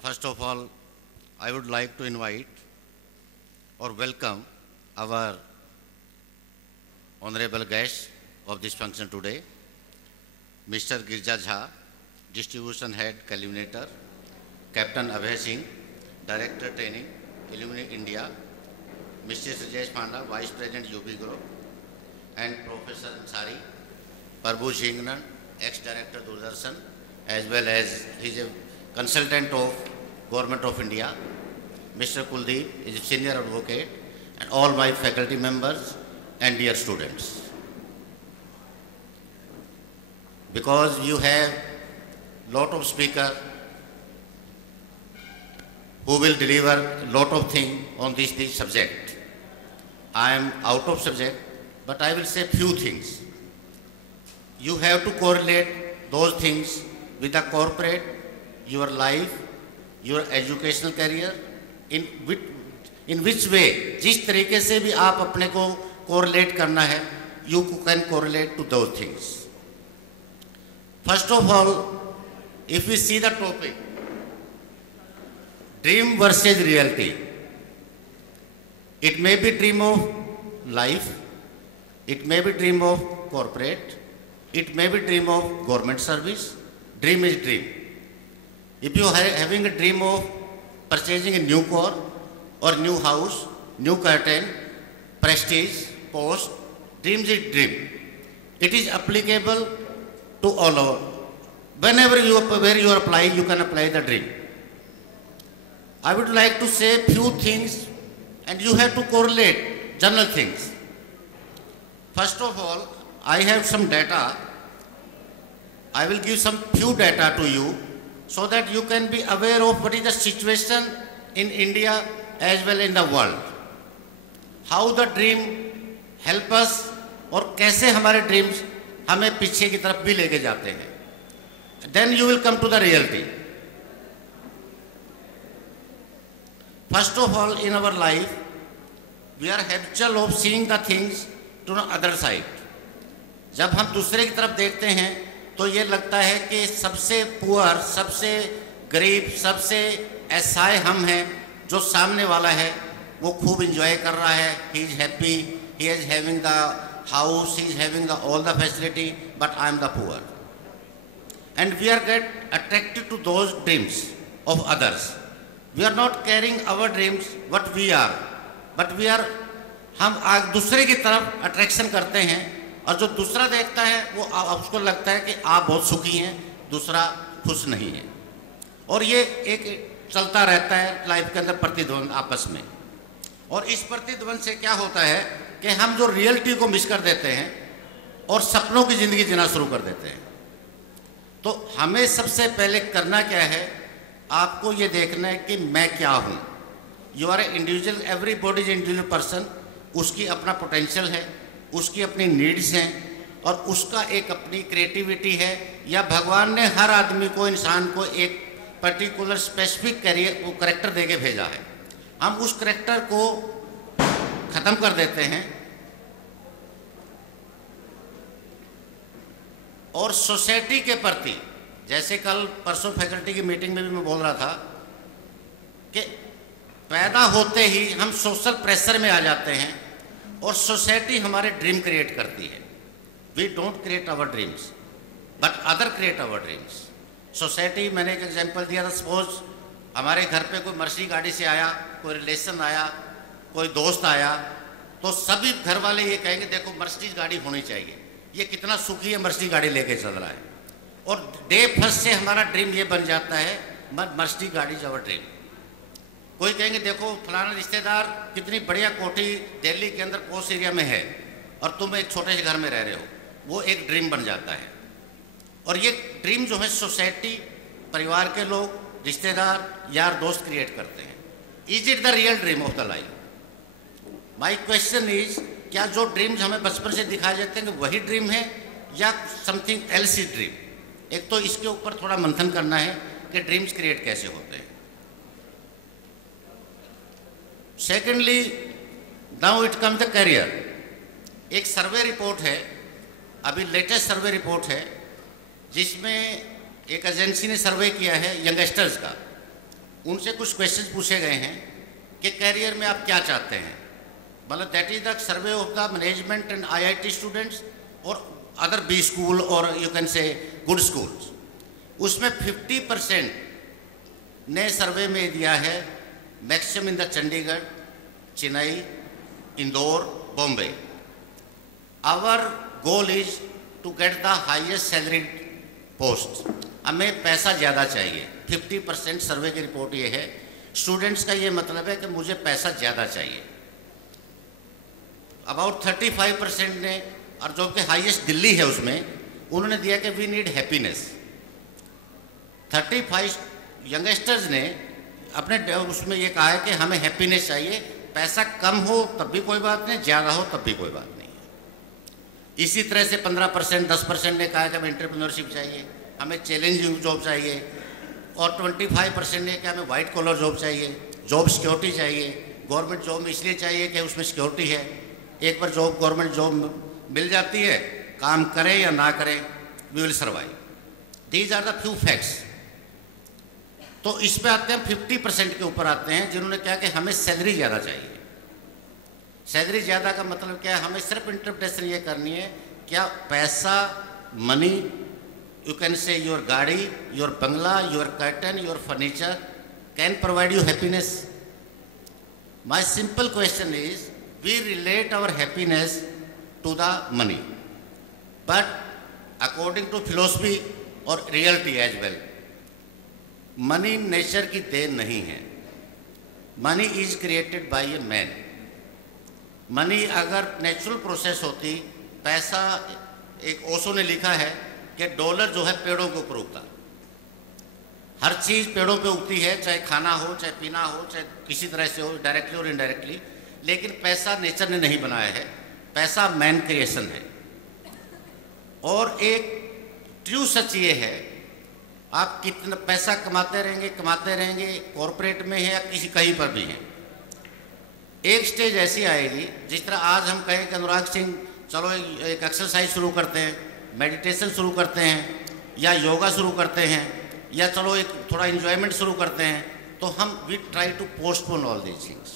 First of all, I would like to invite or welcome our honorable guest of this function today, Mr. Girja Jha, Distribution Head, Culminator, Captain Abhay Singh, Director Training, Illumini India, Mr. Rajesh Panda, Vice President UP Group, and Professor Ansari, Prabhu Shingnan, ex-Director Doordarshan, as well as he is a consultant of Government of India, Mr. Kuldeep is a senior advocate, and all my faculty members and dear students. Because you have lot of speakers who will deliver lot of things on this subject. I am out of subject, but I will say few things. You have to correlate those things with the corporate, your life, your educational career, in which way, जिस तरीके से भी आप अपने को correlate करना है, you can correlate to those things. First of all, if we see the topic, dream versus reality, it may be dream of life, it may be dream of corporate, it may be dream of government service. Dream is dream. If you are having a dream of purchasing a new car or new house, new curtain, prestige, post, dreams is dream. It is applicable to all over. Whenever where you are applying, you can apply the dream. I would like to say few things, and you have to correlate general things. First of all, I have some data. I will give some few data to you so that you can be aware of what is the situation in India as well in the world. How the dream help us और कैसे हमारे dreams हमें पीछे की तरफ भी लेके जाते हैं. Then you will come to the reality. First of all, in our life, we are habitual of seeing the things to the other side. जब हम दूसरे की तरफ देखते हैं तो ये लगता है कि सबसे पुअर, सबसे गरीब, सबसे असहाय हम हैं. जो सामने वाला है वो खूब एंजॉय कर रहा है. He is happy, he is having the house, he is having the all the facility, but I am the poor. And we are get attracted to those dreams of others. We are not carrying our dreams what we are, but we are, हम दूसरे की तरफ attraction करते हैं. और जो दूसरा देखता है वो उसको लगता है कि आप बहुत सुखी हैं, दूसरा खुश नहीं है. और ये एक चलता रहता है लाइफ के अंदर प्रतिद्वंद आपस में. और इस प्रतिद्वंद से क्या होता है कि हम जो रियलिटी को मिस कर देते हैं और सपनों की ज़िंदगी जीना शुरू कर देते हैं. तो हमें सबसे पहले करना क्या है, आपको ये देखना है कि मैं क्या हूँ. You are a individual, everybody is individual person. उसकी अपना पोटेंशियल है, उसकी अपनी नीड्स हैं, और उसका एक अपनी क्रिएटिविटी है. या भगवान ने हर आदमी को, इंसान को एक पर्टिकुलर स्पेसिफिक करेक्टर दे के भेजा है. हम उस करेक्टर को ख़त्म कर देते हैं और सोसाइटी के प्रति, जैसे कल परसों फैकल्टी की मीटिंग में भी मैं बोल रहा था कि पैदा होते ही हम सोशल प्रेशर में आ जाते हैं और सोसाइटी हमारे ड्रीम क्रिएट करती है. We don't create our dreams but other create our dreams. Society, मैंने एक एग्जांपल दिया था. सपोज हमारे घर पे कोई मर्सी गाड़ी से आया, कोई रिलेशन आया, कोई दोस्त आया, तो सभी घर वाले ये कहेंगे देखो मर्सिडीज गाड़ी होनी चाहिए, ये कितना सुखी है, मर्सिडीज गाड़ी लेके चल रहा है. और डे फर्स्ट से हमारा ड्रीम ये बन जाता है मर्सिडीज गाड़ी इज आवर ड्रीम. कोई कहेंगे देखो फलाना रिश्तेदार कितनी बढ़िया कोठी दिल्ली के अंदर पोस्ट एरिया में है और तुम एक छोटे से घर में रह रहे हो, वो एक ड्रीम बन जाता है. और ये ड्रीम जो है सोसाइटी, परिवार के लोग, रिश्तेदार, यार दोस्त क्रिएट करते हैं. Is it the real dream of the life? My question is, क्या जो ड्रीम्स हमें बचपन से दिखाए जाते हैं वही ड्रीम है या समथिंग एल्स इज ड्रीम? एक तो इसके ऊपर थोड़ा मंथन करना है कि ड्रीम्स क्रिएट कैसे होते हैं. Secondly, now it come the career. एक सर्वे रिपोर्ट है, अभी लेटेस्ट सर्वे रिपोर्ट है, जिसमें एक एजेंसी ने सर्वे किया है यंगस्टर्स का. उनसे कुछ क्वेश्चन पूछे गए हैं कि कैरियर में आप क्या चाहते हैं, मतलब that is the survey of the management and IIT students और अदर बी स्कूल और you can say good schools. उसमें 50% ने सर्वे में दिया है maximum in the Chandigarh, Chennai, Indore, Bombay. Our goal is to get the highest salary post. हमें पैसा ज़्यादा चाहिए। 50% सर्वे की रिपोर्ट ये है। स्टूडेंट्स का ये मतलब है कि मुझे पैसा ज़्यादा चाहिए। अबाउट 35% ने, और जो कि हाईएस्ट दिल्ली है उसमें, उन्होंने दिया कि वी नीड हैप्पीनेस। 35 यंगस्टर्स ने अपने उसमें ये कहा है कि हमें हैप्पीनेस चाहिए, पैसा कम हो तब भी कोई बात नहीं, ज़्यादा हो तब भी कोई बात नहीं है। इसी तरह से 15%, 10% ने कहा कि हमें एंटरप्रेन्योरशिप चाहिए, हमें चैलेंजिंग जॉब चाहिए, और 25% ने कि हमें वाइट कॉलर जॉब चाहिए, जॉब सिक्योरिटी चाहिए। गवर्नमेंट जॉब में इसलिए चाहिए कि उसमें सिक्योरिटी है, एक बार जॉब गवर्नमेंट जॉब मिल जाती है, काम करें या ना करें, we will survive. These are the few facts. तो इस पे आते हैं 50% के ऊपर आते हैं जिन्होंने क्या कि हमें सैलरी ज़्यादा चाहिए। सैलरी ज़्यादा का मतलब क्या है? हमें सिर्फ इंटरप्रिटेशन ये करनी है, क्या पैसा, money, you can say your गाड़ी, योर बंगला, your curtain, your furniture can provide you happiness. My simple question is, we relate our happiness to the money, but according to philosophy और reality as well, money nature की देन नहीं है। Money is created by a man. Money अगर natural process होती, पैसा, एक ओशो ने लिखा है कि डॉलर जो है पेड़ों के ऊपर उगता। हर चीज़ पेड़ों पे उगती है, चाहे खाना हो, चाहे पीना हो, चाहे किसी तरह से हो, डायरेक्टली और इनडायरेक्टली। लेकिन पैसा नेचर ने नहीं बनाया है, पैसा मैन क्रिएशन है। और एक ट्रू सच ये है, आप कितना पैसा कमाते रहेंगे, कॉरपोरेट में है या किसी कहीं पर भी हैं, एक स्टेज ऐसी आएगी जिस तरह आज हम कहें कि अनुराग सिंह चलो एक एक्सरसाइज शुरू करते हैं, मेडिटेशन शुरू करते हैं, या योगा शुरू करते हैं, या चलो एक थोड़ा इन्जॉयमेंट शुरू करते हैं, तो हम we try to postpone all these things.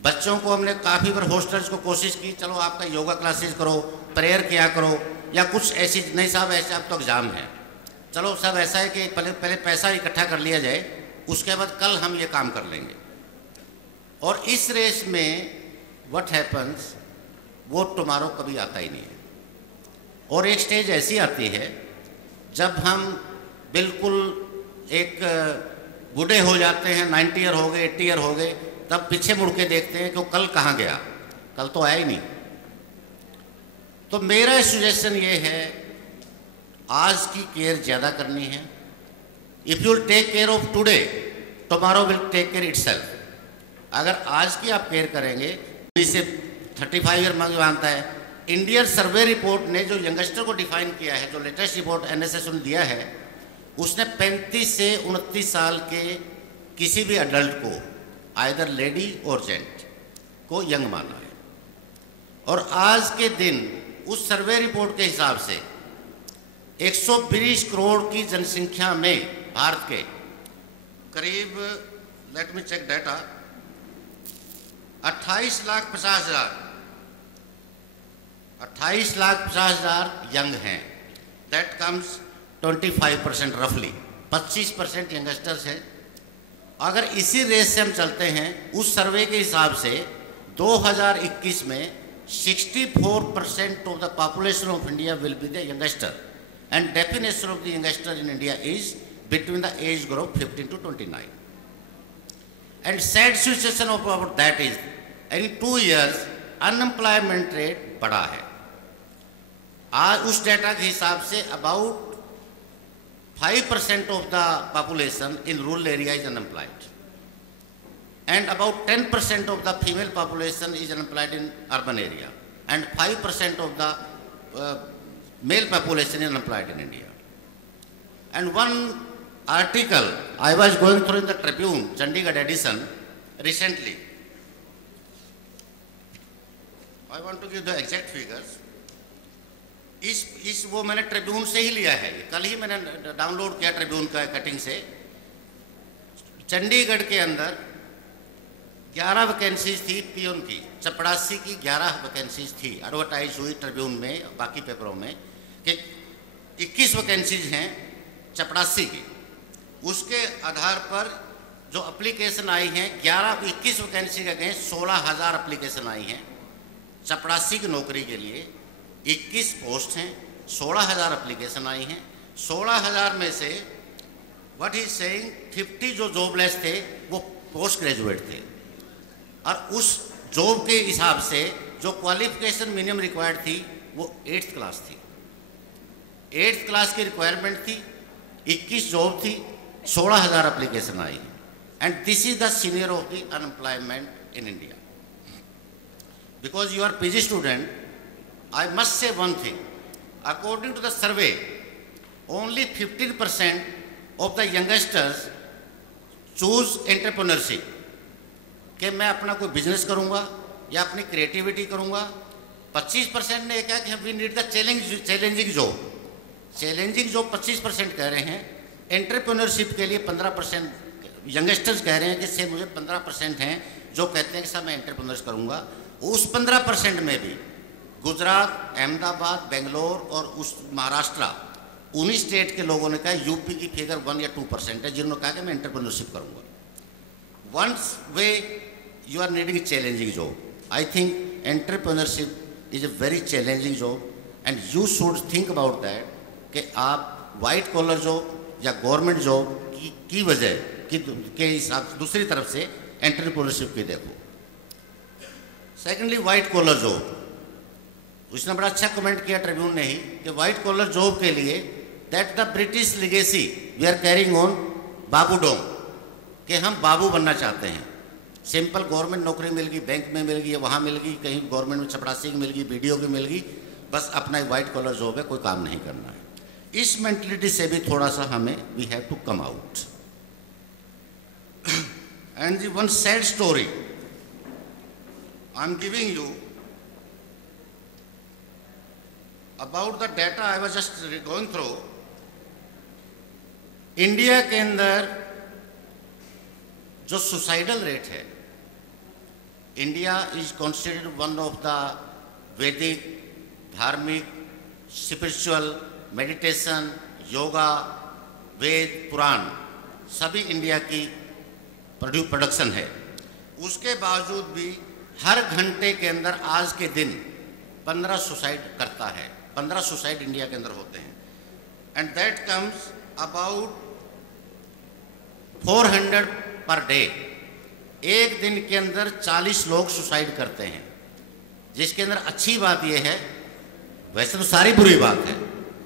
बच्चों को हमने काफ़ी बार हॉस्टल्स को कोशिश की, चलो आपका योगा क्लासेस करो, प्रेयर किया करो, या कुछ ऐसी, नहीं साहब ऐसे अब तो एग्ज़ाम है, चलो सब ऐसा है कि पहले पैसा इकट्ठा कर लिया जाए, उसके बाद कल हम ये काम कर लेंगे। और इस रेस में व्हाट हैपन्स, वो टुमारो कभी आता ही नहीं है। और एक स्टेज ऐसी आती है जब हम बिल्कुल एक बूढ़े हो जाते हैं, 90 ईयर हो गए, 80 ईयर हो गए, तब पीछे मुड़ के देखते हैं कि कल कहाँ गया, कल तो आया ही नहीं। तो मेरा सजेशन ये है, आज की केयर ज़्यादा करनी है। If you take care of today, tomorrow will take care itself. अगर आज की आप केयर करेंगे, इसे 35 ईयर मानता है। इंडियन सर्वे रिपोर्ट ने जो यंगस्टर को डिफाइन किया है, जो लेटेस्ट रिपोर्ट एनएसएस ने दिया है, उसने 35 से 29 साल के किसी भी अडल्ट को, आइदर लेडी और जेंट को यंग माना है। और आज के दिन उस सर्वे रिपोर्ट के हिसाब से 120 करोड़ की जनसंख्या में भारत के करीब, let me check data, 28,50,000 young हैं। दैट कम्स 25% रफली, 25% यंगस्टर्स हैं। अगर इसी रेस से हम चलते हैं, उस सर्वे के हिसाब से 2021 में 64% of the population of India will be the youngster, and definition of the youngster in India is between the age group 15 to 29. And sad situation about that is, in 2 years unemployment rate बढ़ा है। आज उस data के हिसाब say about 5% of the population in rural area is unemployed, and about 10% of the female population is unemployed in urban area, and 5% of the male population is unemployed in India. And one article I was going through in the Tribune, Chandigarh edition, recently. I want to give the exact figures. इस वो मैंने Tribune से ही लिया है, कल ही मैंने download किया Tribune का कटिंग से। चंडीगढ़ के अंदर 11 वैकेंसीज थी पियोन की, चपरासी की 11 वैकेंसीज थी, एडवर्टाइज हुई ट्रिब्यून में, बाकी पेपरों में कि 21 वैकेंसीज हैं चपरासी की। उसके आधार पर जो एप्लीकेशन आई हैं 21 वैकेंसी के अगेंस्ट 16,000 एप्लीकेशन आई हैं। चपरासी की नौकरी के लिए 21 पोस्ट हैं, 16,000 एप्लीकेशन आई हैं। 16,000 में से व्हाट ही सेइंग 50 जो जॉबलेस थे वो पोस्ट ग्रेजुएट थे, और उस जॉब के हिसाब से जो क्वालिफिकेशन मिनिमम रिक्वायर्ड थी वो 8th क्लास थी। 8th क्लास की रिक्वायरमेंट थी, 21 जॉब थी, 16,000 एप्लीकेशन आई। And this is the senior of the unemployment in India. Because you are PG student, I must say one thing, according to the survey only 15% of the youngsters choose entrepreneurship, कि मैं अपना कोई business करूंगा या अपनी creativity करूंगा। 25% ने कहा कि we need the challenging job. Challenging job 25% कह रहे हैं। एंटरप्रेन्योरशिप के लिए 15% यंगस्टर्स कह रहे हैं, जिससे मुझे 15% हैं जो कहते हैं कि सर मैं एंटरप्रेन्योर्स करूंगा। उस 15% में भी गुजरात, अहमदाबाद, बेंगलोर और उस महाराष्ट्र, उन्हीं स्टेट के लोगों ने कहा, यूपी की फिगर 1 या 2% है जिन्होंने कहा कि मैं एंटरप्रेन्योरशिप करूंगा। Once way you are needing challenging job, I think entrepreneurship is a very challenging job, and you should think about that कि आप वाइट कॉलर जॉब या गवर्नमेंट जॉब की वजह के हिसाब दूसरी तरफ से एंटरप्रेन्योरशिप की देखो। सेकेंडली, वाइट कॉलर जॉब, उसने बड़ा अच्छा कमेंट किया ट्रिब्यून ने ही कि वाइट कॉलर जॉब के लिए that the British legacy we are carrying on babudom, कि हम बाबू बनना चाहते हैं। सिंपल गवर्नमेंट नौकरी मिल गई, बैंक में मिल गई, वहाँ मिल गई, कहीं गवर्नमेंट में चपरासी की मिल गई, बीडीओ की मिल गई, बस अपना एक वाइट कॉलर जॉब है, कोई काम नहीं करना है। इस मेंटलिटी से भी थोड़ा सा हमें we have to come out. And one sad story I am giving you about the data I was just going through. India के अंदर जो सुसाइडल रेट है, India is considered one of the Vedic, धार्मिक, spiritual, meditation, yoga, Veda, Purana सभी India की production है। उसके बावजूद भी हर घंटे के अंदर आज के दिन 15 सुसाइड करता है। 15 सुसाइड इंडिया के अंदर होते हैं, and that comes about 400 per day. एक दिन के अंदर 40 लोग सुसाइड करते हैं, जिसके अंदर अच्छी बात यह है, वैसे तो सारी बुरी बात है,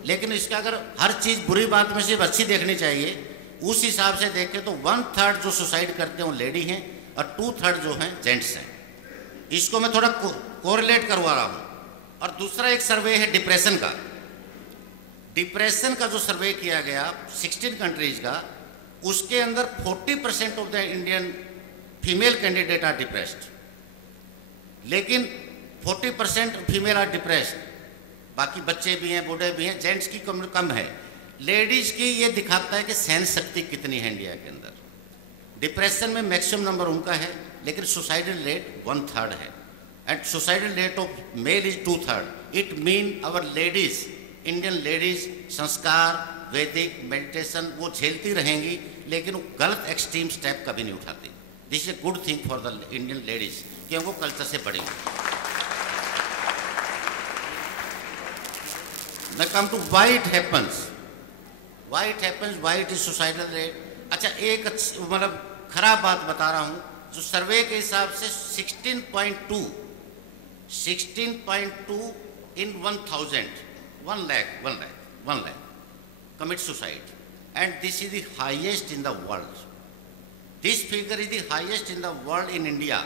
लेकिन इसका अगर हर चीज़ बुरी बात में सिर्फ अच्छी देखनी चाहिए, उस हिसाब से देखें तो 1/3 जो सुसाइड करते हैं वो लेडी हैं और 2/3 जो हैं जेंट्स हैं। इसको मैं थोड़ा कोरिलेट करवा रहा हूँ। और दूसरा एक सर्वे है डिप्रेशन का। डिप्रेशन का जो सर्वे किया गया 16 कंट्रीज का, उसके अंदर 40% of the Indian female candidate are depressed, लेकिन 40% फीमेल आर डिप्रेस्ड, बाकी बच्चे भी हैं, बूढ़े भी हैं, जेंट्स की कम है। लेडीज की ये दिखाता है कि सहन शक्ति कितनी है इंडिया के अंदर। डिप्रेशन में मैक्सिमम नंबर उनका है, लेकिन सुसाइडल रेट 1/3 है, and suicidal rate of male is 2/3। It mean our ladies, Indian ladies संस्कार, वैदिक, मेडिटेशन वो झेलती रहेंगी, लेकिन वो गलत एक्सट्रीम स्टेप कभी नहीं उठाती। This is a good thing for the Indian ladies, क्योंकि वो कल्चर से पड़ी हुई। Now come to why it happens. Why it happens? Why it is suicidal rate? अच्छा, एक मतलब खराब बात बता रहा हूँ। जो सर्वे के हिसाब से 16.2 in 1,000, 1 lakh commit suicide, and this is the highest in the world. This figure is the highest in the world in India.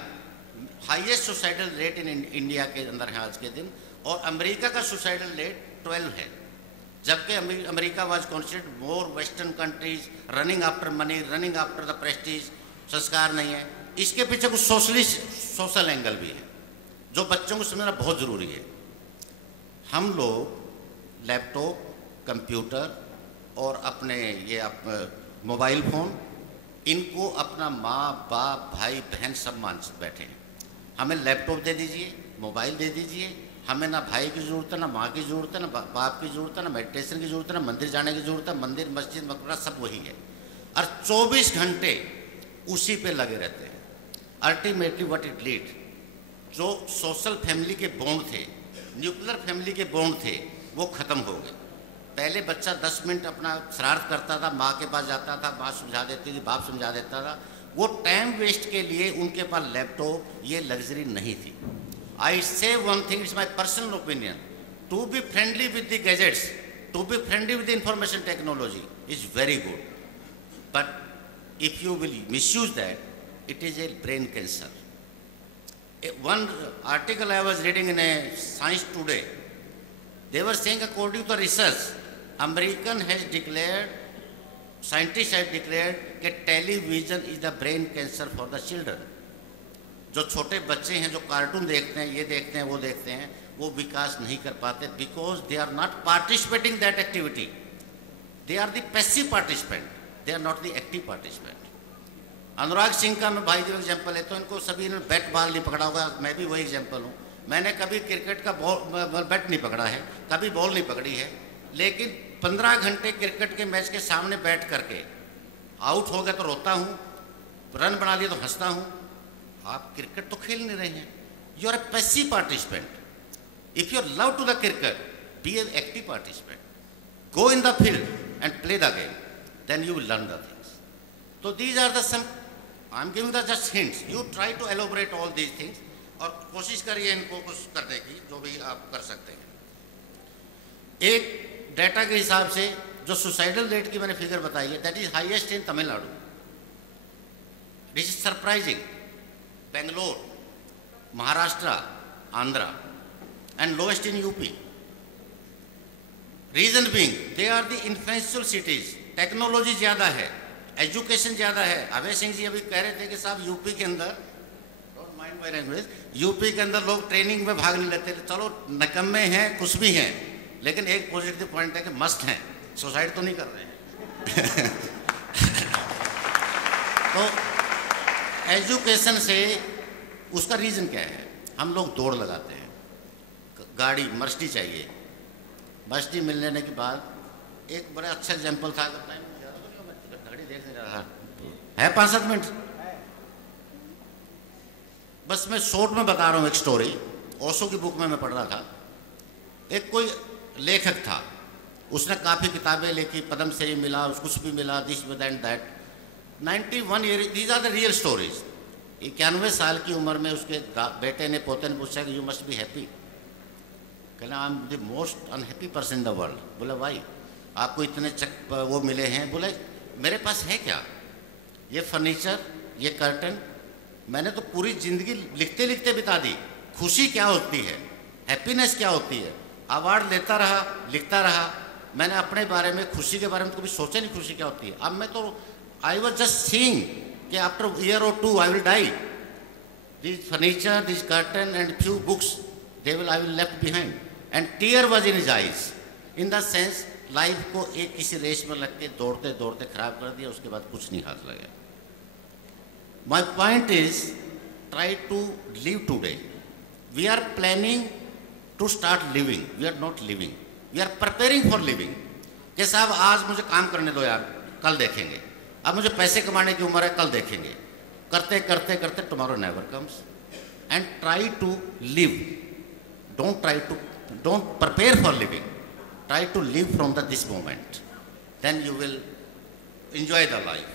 Highest suicidal rate in India के अंदर है आज के दिन। और अमेरिका का सुसाइडल रेट 12 है, जबकि America was considered more western countries running after money, running after the Prestige. संस्कार नहीं है। इसके पीछे कुछ सोशल एंगल भी है जो बच्चों को समझना बहुत ज़रूरी है। हम लोग लैपटॉप, कंप्यूटर और अपने ये मोबाइल फ़ोन, इनको अपना माँ बाप भाई बहन सब मान बैठे हैं। हमें लैपटॉप दे दीजिए, मोबाइल दे दीजिए, हमें ना भाई की ज़रूरत है, ना माँ की ज़रूरत है, ना बाप की ज़रूरत है, ना मेडिटेशन की ज़रूरत है, ना मंदिर जाने की ज़रूरत है। मंदिर मस्जिद मकबरा सब वही है और 24 घंटे उसी पे लगे रहते हैं। अल्टीमेटली व्हाट इट लीड, जो सोशल फैमिली के बॉन्ड थे, न्यूक्लियर फैमिली के बॉन्ड थे, वो ख़त्म हो गए। पहले बच्चा 10 मिनट अपना शरारत करता था, माँ के पास जाता था, माँ समझा देती थी, बाप समझा देता था। वो टाइम वेस्ट के लिए उनके पास लैपटॉप ये लग्जरी नहीं थी। I say one thing, it's my personal opinion, to be friendly with the gadgets, to be friendly with the information technology is very good, but if you will misuse that, it is a brain cancer. One article I was reading in a Science Today, they were saying according to research, American has declared, scientists have declared that television is the brain cancer for the children. जो छोटे बच्चे हैं, जो cartoon देखते हैं, ये देखते हैं, वो देखते हैं, वो विकास नहीं कर पाते, because they are not participating that activity. They are the passive participant, they are not the active participant. Anurag Singh का मैं भाई जो एग्जाम्पल है, तो इनको सभी ने बैट बॉल नहीं पकड़ा होगा, मैं भी वही एग्जाम्पल हूँ। मैंने कभी क्रिकेट का बैट नहीं पकड़ा है, कभी बॉल नहीं पकड़ी है, लेकिन 15 घंटे क्रिकेट के मैच के सामने बैठ करके आउट हो गया तो रोता हूँ, रन बना लिया तो हंसता हूँ। आप क्रिकेट तो खेल नहीं रहे हैं, you are a passive participant. If you are love to the cricket, be a active participant, go in the field and play the game, then you will learn the things. तो these are the some, I am giving the just hints, you try to elaborate all these things, और कोशिश करिए इनको कुछ करने की, जो भी आप कर सकते हैं। एक डेटा के हिसाब से जो सुसाइडल रेट की मैंने फिगर बताई है, that is highest in Tamil Nadu, this is surprising, Bangalore, Maharashtra, Andhra, and lowest in UP. Reason being, they are the influential cities, technology ज़्यादा है, एजुकेशन ज़्यादा है। अभय सिंह जी अभी कह रहे थे कि साहब यूपी के अंदर, don't mind my language, UP के अंदर लोग ट्रेनिंग में भाग नहीं लेते। चलो नकम्मे हैं, कुछ भी हैं, लेकिन एक पॉजिटिव पॉइंट है कि मस्त हैं, सुसाइड तो नहीं कर रहे हैं। तो एजुकेशन से उसका रीज़न क्या है, हम लोग दौड़ लगाते हैं, गाड़ी मर्सिडीज चाहिए, मर्सिडीज मिलने के बाद एक बड़ा अच्छा एग्जाम्पल था, है 5-7 मिनट, बस मैं शॉर्ट में बता रहा हूँ एक स्टोरी। ओशो की बुक में मैं पढ़ रहा था, एक कोई लेखक था, उसने काफ़ी किताबें लिखी, पद्मश्री मिला, कुछ भी मिला, this and that. 91 year, these are the real stories. 91 साल की उम्र में उसके बेटे ने, पोते ने पूछा कि यू मस्ट बी हैप्पी। कहना I am the most unhappy person in the world. बोला भाई आपको इतने वो मिले हैं, बोले मेरे पास है क्या, ये फर्नीचर, ये कर्टन, मैंने तो पूरी ज़िंदगी लिखते लिखते बिता दी। खुशी क्या होती है, हैप्पीनेस क्या होती है, अवार्ड लेता रहा, लिखता रहा, मैंने अपने बारे में, खुशी के बारे में तो कभी सोचा नहीं खुशी क्या होती है। अब मैं तो आई वॉज जस्ट सीइंग कि आफ्टर ईयर और 2 I will die, this furniture, this curtain and few books, they will I will left behind, and tear was in his eyes, in the sense life को एक किसी race में लग के दौड़ते दौड़ते खराब कर दिया, उसके बाद कुछ नहीं हाथ लगा। My point is, try to live today. We are planning to start living, we are not living, we are preparing for living. कि साहब आज मुझे काम करने दो यार, कल देखेंगे, अब मुझे पैसे कमाने की उम्र है, कल देखेंगे, करते करते करते tomorrow never comes. And try to live, don't prepare for living, try to live from this moment, then you will enjoy the life.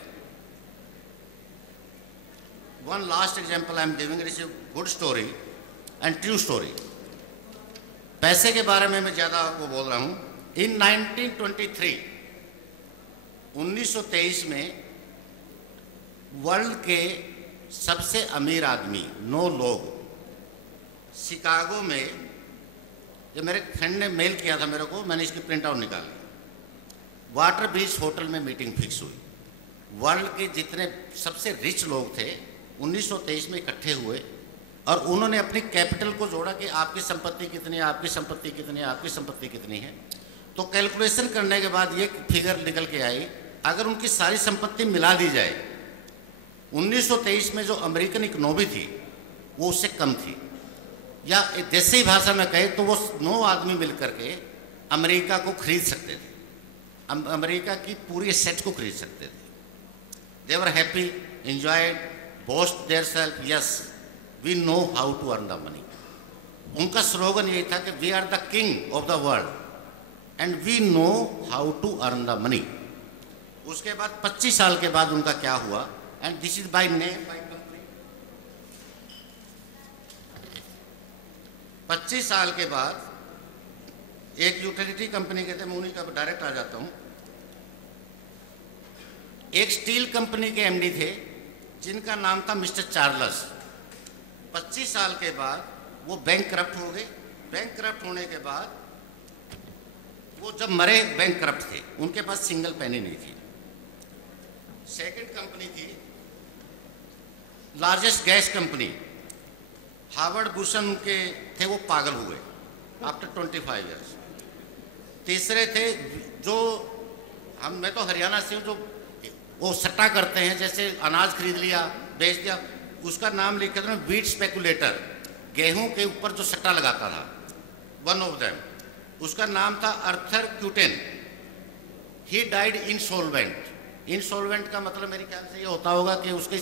One last example I am giving, it is a good story and true story. पैसे के बारे में मैं ज़्यादा वो बोल रहा हूँ। In 1923, 1923 में वर्ल्ड के सबसे अमीर आदमी 9 लोग शिकागो में, ये मेरे फ्रेंड ने मेल किया था मेरे को, मैंने इसकी प्रिंट आउट निकाली, वाटर ब्रिज होटल में मीटिंग फिक्स हुई। वर्ल्ड के जितने सबसे रिच लोग थे 1923 में इकट्ठे हुए, और उन्होंने अपनी कैपिटल को जोड़ा कि आपकी संपत्ति कितनी है, आपकी संपत्ति कितनी है, आपकी संपत्ति कितनी है। तो कैलकुलेशन करने के बाद ये फिगर निकल के आई, अगर उनकी सारी संपत्ति मिला दी जाए 1923 में जो अमेरिकन इकोनॉमी थी वो उससे कम थी, या देसी भाषा में कहे तो वो 9 आदमी मिलकर के अमेरिका को खरीद सकते थे, अमेरिका की पूरी सेट को खरीद सकते थे। They were happy, enjoyed, boast their self, yes we know how to earn the money. उनका स्लोगन यही था कि we are the king of the world and we know how to earn the money. उसके बाद 25 साल के बाद उनका क्या हुआ, and this is by name by company. 25 साल के बाद एक यूटिलिटी कंपनी के थे, मैं उन्हीं का डायरेक्ट आ जाता हूं। एक स्टील कंपनी के एमडी थे जिनका नाम था मिस्टर चार्ल्स। 25 साल के बाद वो बैंक करप्ट हो गए। बैंक करप्ट होने के बाद वो जब मरे बैंक करप्ट थे, उनके पास सिंगल पेनी नहीं थी। सेकंड कंपनी थी लार्जेस्ट गैस कंपनी, हार्वर्ड बुशन के थे, वो पागल हुए आफ्टर 25 ईयर्स। तीसरे थे जो मैं तो हरियाणा से हूँ, जो वो सट्टा करते हैं, जैसे अनाज खरीद लिया बेच दिया, उसका नाम लिखा था व्हीट स्पेकुलेटर, गेहूं के ऊपर जो सट्टा लगाता था, वन ऑफ देम, उसका नाम था Arthur Cutten. He died insolvent. Insolvent का मतलब मेरे ख्याल से ये होता होगा कि उसके